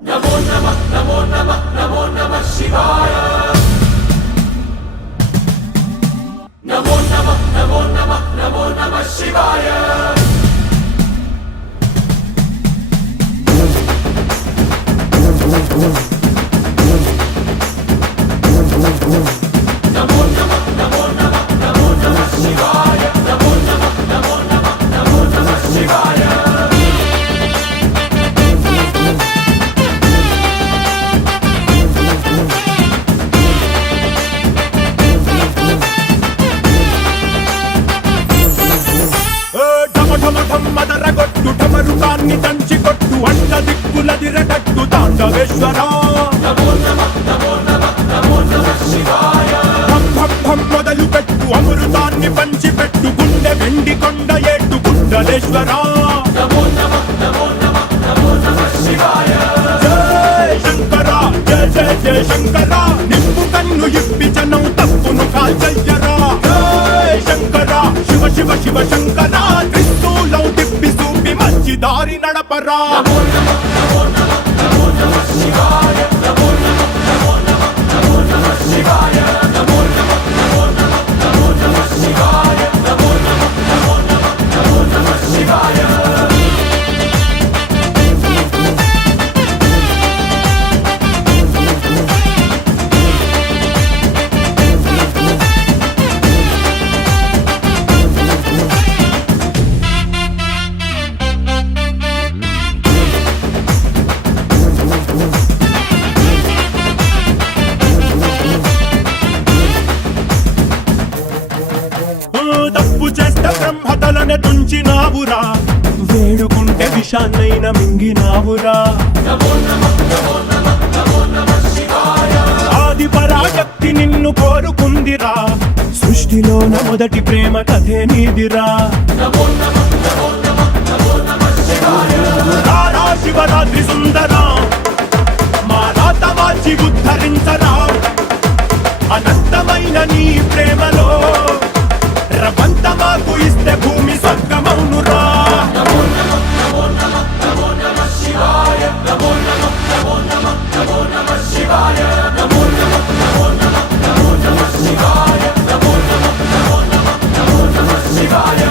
नमो नमः नमो नमः नमो नमः शिवाय नमो नमः नमो नमः नमो नमः शिवाय नमो नमः नमो नमः नमो नमः शिवाय नमो नमः नमो नमः नमो नमः शिवाय మదరగొట్టు ఢమరుకాన్ని దంచి కొట్టు అంట దిక్కులదిరగట్టు తాండవేశ్వరా नमो नमः नमो नमः नमो नमः शिवाय భం భం భం మొదలు పెట్టు అమృతాన్ని పంచి పెట్టు గుండె వెండి కొండ ఏట్టు గుండలేశ్వరా नमो नमः नमो नमः नमो नमः शिवाय జయ శంకర జయ జయ జయ శంకర నిప్పు కన్ను ఇప్పి జనం తప్పును కాల్చయ్యరా జయ శంకర శివ శివ శివ శంకర త్రిశూలం తిప్పి చూపి మంచి దారి నడపరా नमो नमः नमो नमः नमो नमः शिवाय नमो नमः नमो नमः नमो नमः शिवाय नमो नमः नमो नमः नमो नमः शिवाय नमो नमः नमो नमः नमो नमः शिवाय తప్పు చేస్తే బ్రహ్మతలనే తుంచినావురా వేడుకుంటే విషాన్నైన మింగినావురా नमो नमः नमो नमः नमो नमः शिवाय ఆది పరాశక్తి నిన్ను కోరుకుందిరా సృష్టిలోన మొదటి ప్రేమ కథే నీదిరా नमो नमः नमो नमः नमो नमः शिवाय రారా శివరాత్రి సుందరా మా రాత మార్చి ఉద్ధరించరా అనంతమైన నీ ప్రేమలో రవంత మాకు ఇస్తే భూమి స్వర్గమౌనురా नमो नमः नमो नमः नमो नमः शिवाय नमो नमः नमो नमः नमो नमः शिवाय नमो नमः नमो नमः नमो नमः शिवाय नमो नमः नमो नमः नमो नमः शिवाय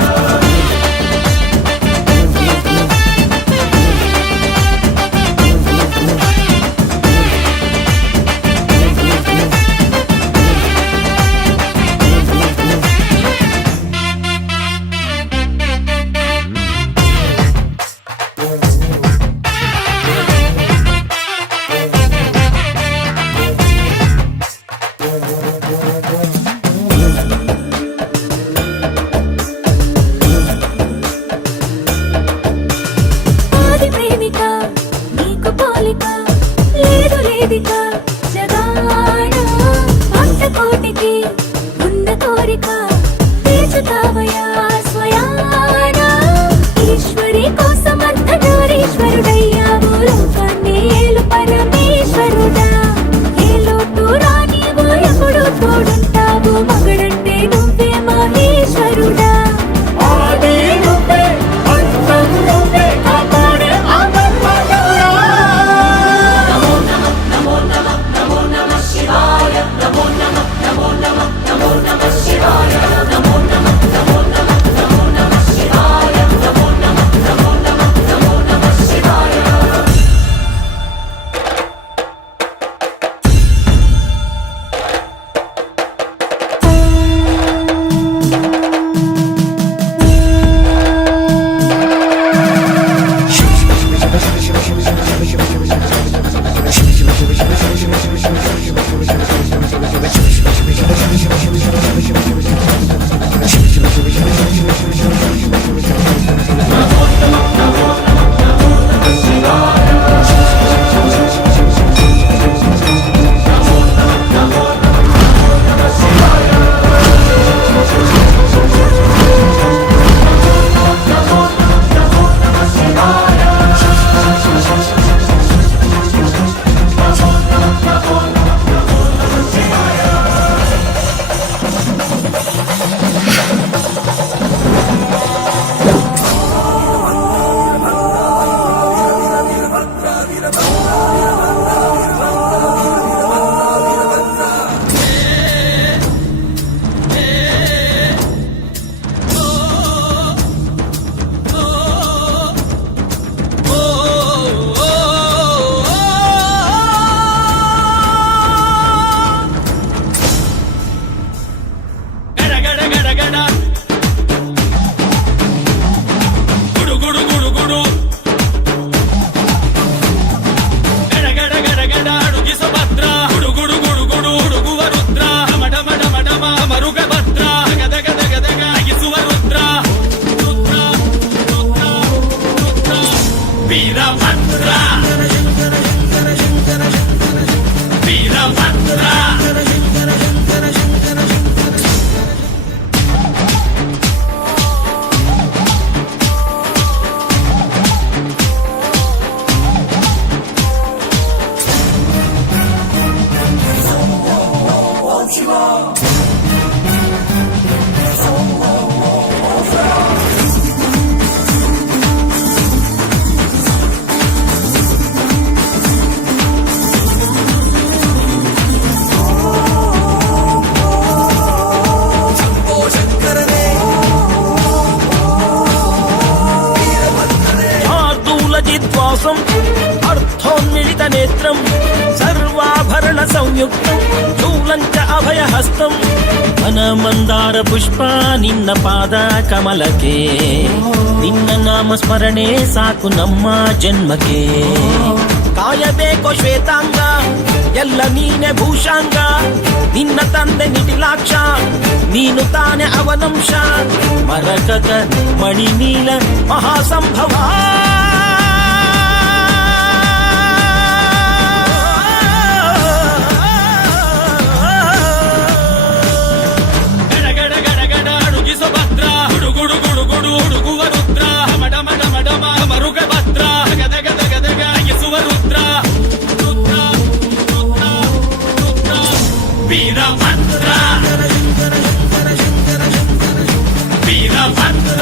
నేత్రం సర్వాభరణ సంయుక్తం శూలంచ అభయహస్తం మన మందార పుష్ಪ ನಿನ್ನ ಪಾದ ಕಮಲಕ್ಕೆ ನಿನ್ನ ನಾಮ ಸ್ಮರಣೆ ಸಾಕು ನಮ್ಮ ಜನ್ಮಕ್ಕೆ ಕಾಯಬೇಕೋ ಶ್ವೇತಾಂಗ ಎಲ್ಲ ನೀನೆ ಭೂಷಾಂಗ ನಿನ್ನ ತಂದೆ ನಿಟಿಲಾಕ್ಷ ನೀನು ತಾನೆ ಅವನಂಶ ಮರಕತ ಮಣಿನೀಲ ಮಹಾಸಂಭವ ಹುಡುಗುವ ರುದ್ರ ಮಡ ಮಡ ಮಡ ಮರುಗ ಭದ್ರ ಗದ ಗದ ಗದಗ ಎಸುವ ರುದ್ರ ರುದ್ರ ರುದ್ರ ರುದ್ರ ವೀರಭದ್ರ ವೀರಭದ್ರ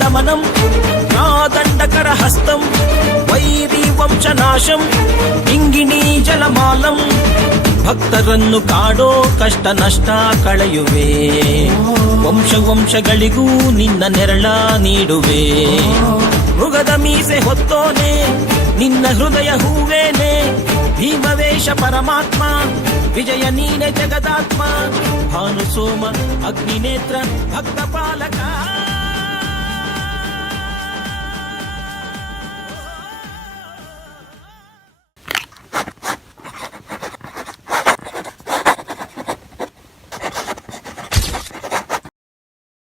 దమనం నాదండకర హస్తం వైరీ వంశనాశం ಇಂಗಿಣಿ ಜಲಮಾಲಂ ಭಕ್ತರನ್ನು ಕಾಡೋ ಕಷ್ಟ ನಷ್ಟ ಕಳೆಯುವೆ ವಂಶ ವಂಶಗಳಿಗೂ ನಿನ್ನ ನೆರಳ ನೀಡುವೆ ಮೃಗದ ಮೀಸೆ ಹೊತ್ತೋನೆ ನಿನ್ನ ಹೃದಯ ಹೂವೇನೆ ಭೀಮವೇಶ ಪರಮಾತ್ಮ ವಿಜಯ ನೀನೆ ಜಗದಾತ್ಮ ಭಾನು ಸೋಮ ಅಗ್ನಿನೇತ್ರ ಭಕ್ತ ಪಾಲಕ